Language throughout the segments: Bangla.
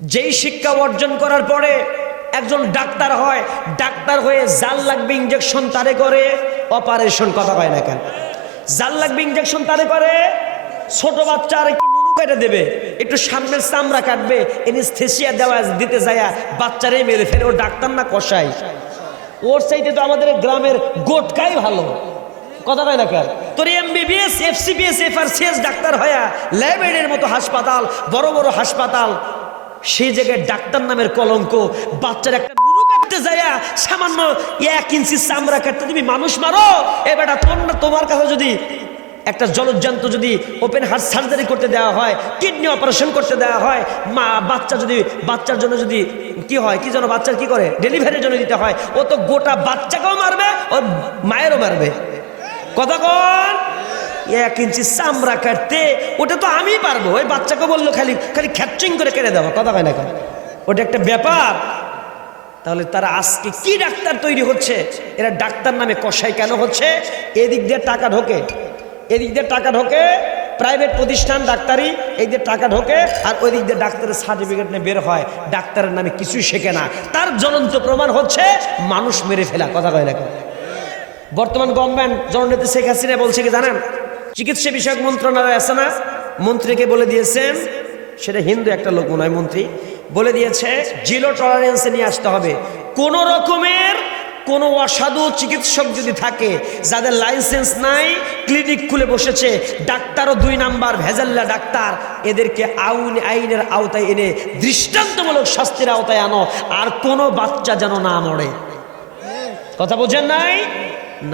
যেই শিক্ষা অর্জন করার পরে একজন ডাক্তার হয়, ডাক্তার হয়ে জাল লাগবে ইঞ্জেকশন তারে করে অপারেশন, কথা হয় না কেন? জাল লাগবে ইঞ্জেকশন তারে করে, ছোট বাচ্চার একটু নুনু কেটে দেবে, একটু সামনের চামড়া কাটবে, এনেস্থেসিয়া দেওয়া দিতে যায় বাচ্চারে মেরে ফেলে। ও ডাক্তার না কষাই? ওর চাইতে তো আমাদের গ্রামের গোটকাই ভালো, কথা কয় না কেন? তোর এমবিবিএস এফসিবিএস এফআরসিএস ডাক্তার হয়া ল্যাবের মতো হাসপাতাল, বড় বড় হাসপাতাল, সেই জায়গায় ডাক্তার নামের কলঙ্ক। বাচ্চার একটা নুরু কাটতে যায় সামান্য 1 ইঞ্চি চামড়া কাটতে তুমি মানুষ মারো। এবারটা তোমার কাছে যদি একটা জলজ্জান্ত যদি ওপেন হার্ট সার্জারি করতে দেওয়া হয়, কিডনি অপারেশন করতে দেওয়া হয়, বাচ্চার জন্য যদি কি হয়, কি যেন বাচ্চার কি করে ডেলিভারির জন্য দিতে হয়, ও তো গোটা বাচ্চাকেও মারবে, ওর মায়েরও মারবে। কথা কন? 1 ইঞ্চি চামড়া কাটতে ওটা তো আমি পারবো, ওই বাচ্চাকে বললো খালি খালি খ্যাপচিং করে কেটে দেওয়া, কথা হয় না কেন? ওটা একটা ব্যাপার। তাহলে তারা আজকে কি ডাক্তার তৈরি হচ্ছে? এরা ডাক্তার নামে কষাই কেন হচ্ছে? এদিক দিয়ে টাকা ঢোকে, এদিক দিয়ে টাকা ঢোকে, প্রাইভেট প্রতিষ্ঠান ডাক্তারি, এই দিয়ে টাকা ঢোকে, আর ওই দিক দিয়ে ডাক্তারের সার্টিফিকেট নিয়ে বের হয়, ডাক্তারের নামে কিছুই শেখে না। তার জ্বলন্ত প্রমাণ হচ্ছে মানুষ মেরে ফেলা, কথা হয় না কেন? বর্তমান গভর্নমেন্ট জননেত্রী শেখ হাসিনা বলছে কি জানেন? চিকিৎসা বিষয়ক মন্ত্রণালয় আছে না, মন্ত্রীকে বলে দিয়েছেন, সেটা হিন্দু একটা লোক মনে হয় মন্ত্রী, বলে দিয়েছে জিরো টলারেন্সে নিয়ে আসতে হবে। কোন রকমের কোনো অসাধু চিকিৎসক যদি থাকে, যাদের লাইসেন্স নাই, ক্লিনিক খুলে বসেছে, ডাক্তারও 2 নাম্বার ভেজাল্লা ডাক্তার, এদেরকে আইনের আওতায় এনে দৃষ্টান্তমূলক শাস্তির আওতায় আনো, আর কোনো বাচ্চা যেন না মরে। কথা বোঝেন নাই?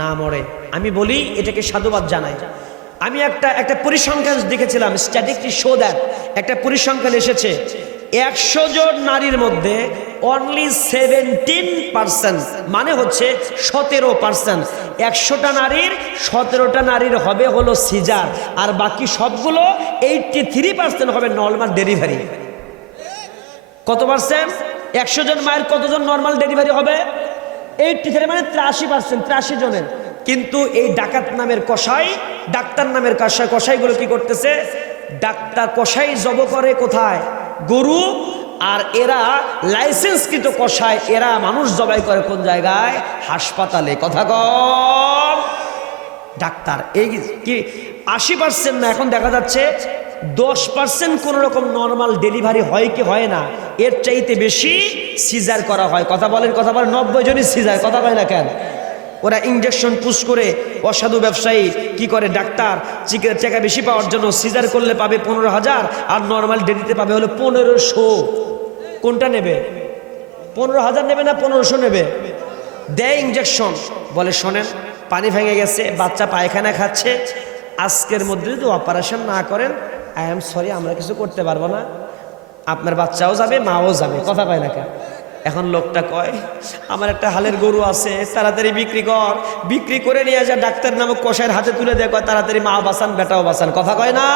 না মরে। আমি বলি এটাকে সাধুবাদ জানাই। আমি একটা পরিসংখ্যান দেখেছিলাম, স্ট্যাটিস্টিক্স শো দ্যাট, একটা পরিসংখ্যান এসেছে 100 জন নারীর মধ্যে অনলি 17%, মানে হচ্ছে 17%, 100টা নারীর 17টা নারীর হবে হলো সিজার, আর বাকি সবগুলো 83% হবে নর্মাল ডেলিভারি। কত পার্সেন্ট? 100 জন মায়ের কতজন নর্মাল ডেলিভারি হবে? 83, মানে 83%, 83 জনের। কিন্তু এই ডাকাত নামের কসাই, ডাক্তার নামের কসাইগুলো কি করতেছে? ডাক্তার কসাই জব করে কোথায়? গরু। আর এরা লাইসেন্সকৃত কসাই, এরা মানুষ জবাই করে কোন জায়গায়? হাসপাতালে। কথা কম। ডাক্তার এই কি 80% না, এখন দেখা যাচ্ছে 10% কোন রকম নর্মাল ডেলিভারি হয় কি হয় না, এর চাইতে বেশি সিজার করা হয়। কথা বলেন, কথা বলেন, 90 জনই সিজার, কথা বলে না কেন? ওরা ইঞ্জেকশন পুশ করে, অসাধু ব্যবসায়ী কি করে, ডাক্তার টাকা বেশি পাওয়ার জন্য সিজার করলে পাবে 15,000, আর নর্মাল ডেলিতে পাবে হলো 1500। কোনটা নেবে? 15,000 নেবে না 1500 নেবে? দেয় ইঞ্জেকশন, বলে শোনেন পানি ভেঙে গেছে, বাচ্চা পায়খানা খাচ্ছে, আজকের মধ্যে যদি অপারেশন না করেন, আই এম সরি, আমরা কিছু করতে পারবো না, আপনার বাচ্চাও যাবে, মাও যাবে। কথা কয় না কেন? এখন লোকটা কয় আমার একটা হালের গরু আছে, তাড়াতাড়ি বিক্রি কর, বিক্রি করে নিয়ে যা ডাক্তার নামক কষাইয়ের হাতে তুলে দেয়, কয় তাড়াতাড়ি মা বাঁচান, বেটাও বাঁচান। কথা কয় না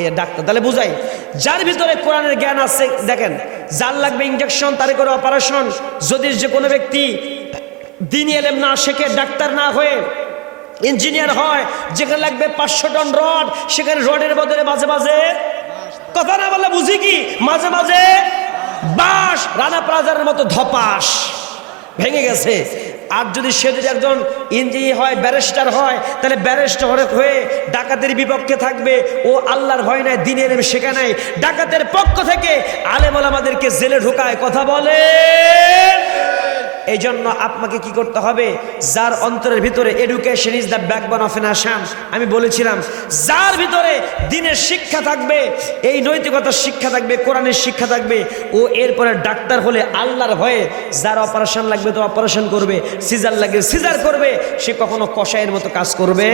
এ ডাক্তার। তাহলে বুঝাই, যার ভিতরে কোরআনের জ্ঞান আছে, দেখেন যার লাগবে ইঞ্জেকশন তারে করে অপারেশন। যদি যে কোনো ব্যক্তি দ্বীনি ইলম না শেখে, ডাক্তার না হয়ে ইঞ্জিনিয়ার হয়, যেখানে লাগবে 500 টন রড, সেখানে রডের বদলে মাঝে মাঝে, কথা না বলে বুঝি কি, মাঝে মাঝে বাঁশ, রানা প্লাজার মতো ধপাস ভেঙে গেছে। আর যদি সে যদি একজন ইঞ্জিনিয়ার হয়, ব্যারিস্টার হয়, তাহলে ব্যারিস্টার হয়ে ডাকাতের বিপক্ষে থাকবে। ও আল্লাহর ভয় নাই, দ্বীনের শেখা নাই, ডাকাতের পক্ষ থেকে আলেম ওলামাদেরকে জেলে ঢোকায়। কথা বলে। এই জন্য আপনাকে কি করতে হবে? যার অন্তরের ভিতরে education is the backbone of a nation, আমি বলেছিলাম, যার ভিতরে দ্বীনের শিক্ষা থাকবে, এই নৈতিকতার শিক্ষা থাকবে, কোরআনের শিক্ষা থাকবে, ও এরপরে ডাক্তার হলে আল্লাহর ভয়ে, যার অপারেশন লাগবে তো অপারেশন করবে, সিজার লাগবে সিজার করবে, সে কখনো কসাইয়ের মতো কাজ করবে।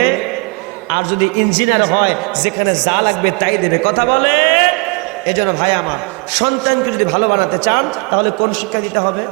আর যদি ইঞ্জিনিয়ার হয়, যেখানে যা লাগবে তাই দেবে। কথা বলে। এজন্য ভাই আমার, সন্তানকে যদি ভালো বানাতে চান, তাহলে কোন শিক্ষা দিতে হবে?